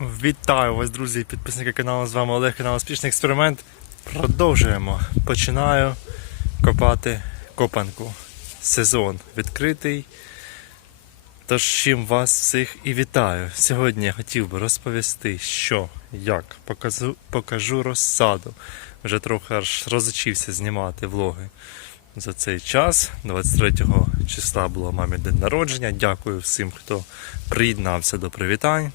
Вітаю вас, друзі, підписники каналу. З вами Олег, канал Успішний експеримент. Продовжуємо. Починаю копати копанку. Сезон відкритий. Тож чим вас всіх і вітаю. Сьогодні я хотів би розповісти, що, як, покажу, покажу розсаду. Вже трохи аж розучився знімати влоги за цей час. 23 числа було мамі день народження. Дякую всім, хто приєднався до привітань.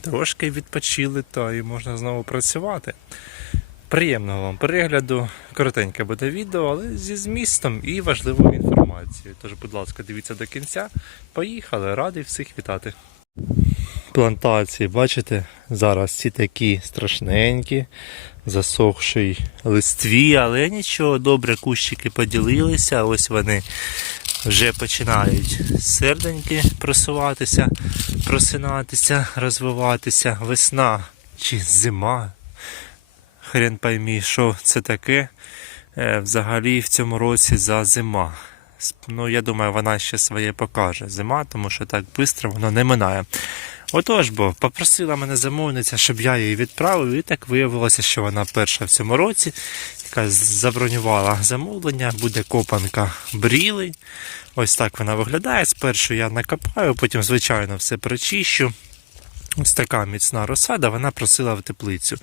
Трошки відпочили, та і можна знову працювати. Приємного вам перегляду. Коротеньке буде відео, але зі змістом і важливою інформацією. Тож, будь ласка, дивіться до кінця. Поїхали, радий всіх вітати. Плантації, бачите, зараз ці такі страшненькі, засохші листві, але нічого, добре, кущики поділилися. Ось вони вже починають серденьки просуватися, просинатися, розвиватися. Весна чи зима. Хрен поймі, що це таке е, взагалі в цьому році за зима. Ну, я думаю, вона ще своє покаже зима, тому що так швидко воно не минає. Отож бо, попросила мене замовниця, щоб я її відправив, і так виявилося, що вона перша в цьому році, яка забронювала замовлення, буде копанка бріли. Ось так вона виглядає. Спершу я накопаю, потім, звичайно, все прочищу. Ось така міцна розсада, вона просила в теплицю.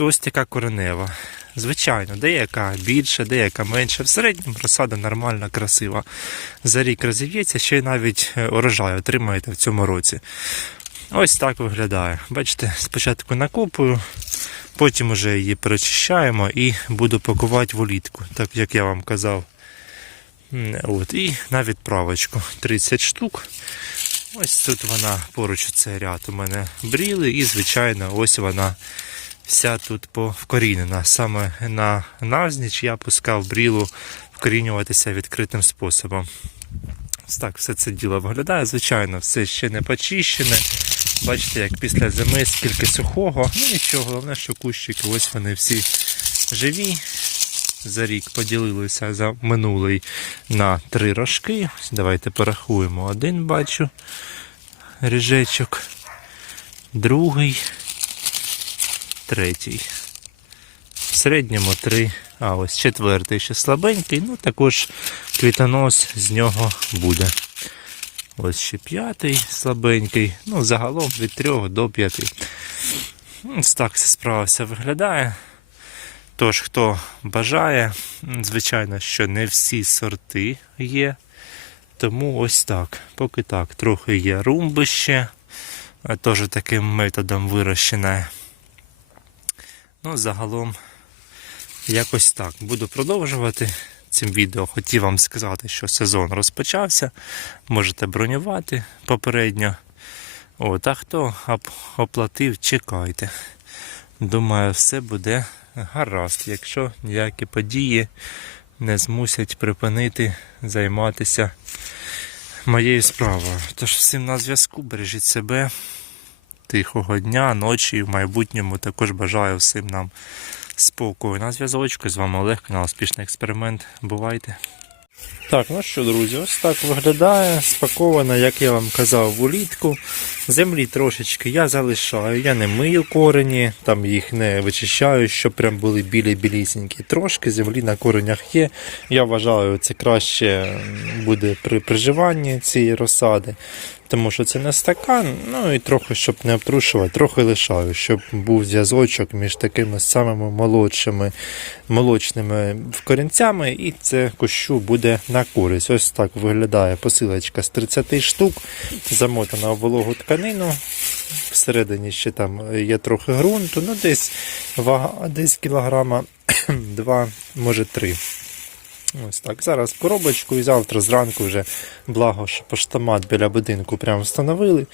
Ось така коренева. Звичайно, деяка більше, деяка менше. В середньому розсада нормальна, красива. За рік розів'ється, ще й навіть е, урожай отримаєте в цьому році. Ось так виглядає. Бачите, спочатку накопую, потім уже її перечищаємо і буду пакувати в олітку, так як я вам казав. От, і на відправочку 30 штук. Ось тут вона поруч цей ряд у мене бріли, і, звичайно, ось вона вся тут повкорінена. Саме на навзніч я пускав брілу вкорінюватися відкритим способом. Ось так все це діло виглядає. Звичайно, все ще не почищене. Бачите, як після зими скільки сухого. Ну нічого, головне, що кущики, ось вони всі живі. За рік поділилися за минулий на три рожки. Ось Давайте порахуємо. Один бачу ріжечок, другий, третій. В середньому три. А ось четвертий ще слабенький. Ну також квітонос з нього буде. Ось ще п'ятий слабенький. Ну, загалом від трьох до п'яти. Ось так ця справа вся виглядає. Тож, хто бажає, звичайно, що не всі сорти є. Тому ось так. Поки так. Трохи є румбище. Теж таким методом вирощене. Ну, загалом, якось так. Буду продовжувати цим відео. Хотів вам сказати, що сезон розпочався. Можете бронювати попередньо. От, а хто оплатив, чекайте. Думаю, все буде гаразд, якщо ніякі події не змусять припинити займатися моєю справою. Тож всім на зв'язку, бережіть себе, тихого дня, ночі і в майбутньому також бажаю всім нам спокою. На зв'язочку з вами Олег, канал Успішний експеримент. Бувайте! Так, ну що, друзі, ось так виглядає, Спакована, як я вам казав, в улітку. Землі трошечки я залишаю, я не мию корені, там їх не вичищаю, щоб прям були білі-білісінькі. Трошки землі на коренях є. Я вважаю, це краще буде при приживанні цієї розсади. Тому що це не стакан, ну і трохи, щоб не обтрушувати, трохи лишаю, щоб був зв'язочок між такими самими молодшими молочними корінцями, і це кущу буде на користь. Ось так виглядає посилочка з 30 штук, замотана в вологу тканину. Всередині ще там є трохи ґрунту, ну десь вага десь кілограма 2, може 3. Ось так. Зараз коробочку і завтра зранку вже благо, що поштомат біля будинку прямо встановили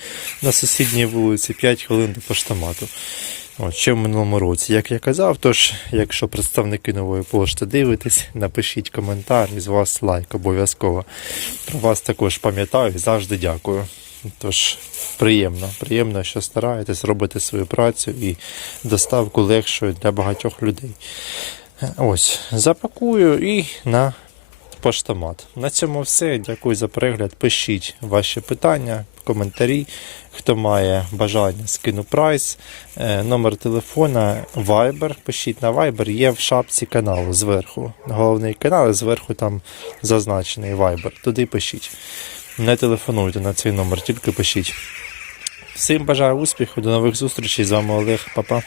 на сусідній вулиці 5 хвилин до поштомату. От, ще в минулому році, як я казав, тож, якщо представники нової пошти дивитесь, напишіть коментар і з вас лайк обов'язково. Про вас також пам'ятаю і завжди дякую. Тож приємно, приємно, що стараєтесь робити свою працю і доставку легшою для багатьох людей. Ось, запакую і на поштомат. На цьому все. Дякую за перегляд. Пишіть ваші питання, коментарі. Хто має бажання, скину прайс. Е, Номер телефона Viber. Пишіть на Viber, є в шапці каналу зверху. Головний канал, зверху там зазначений Viber. Туди пишіть. Не телефонуйте на цей номер, тільки пишіть. Всім бажаю успіху, до нових зустрічей. З вами Олег, Папа.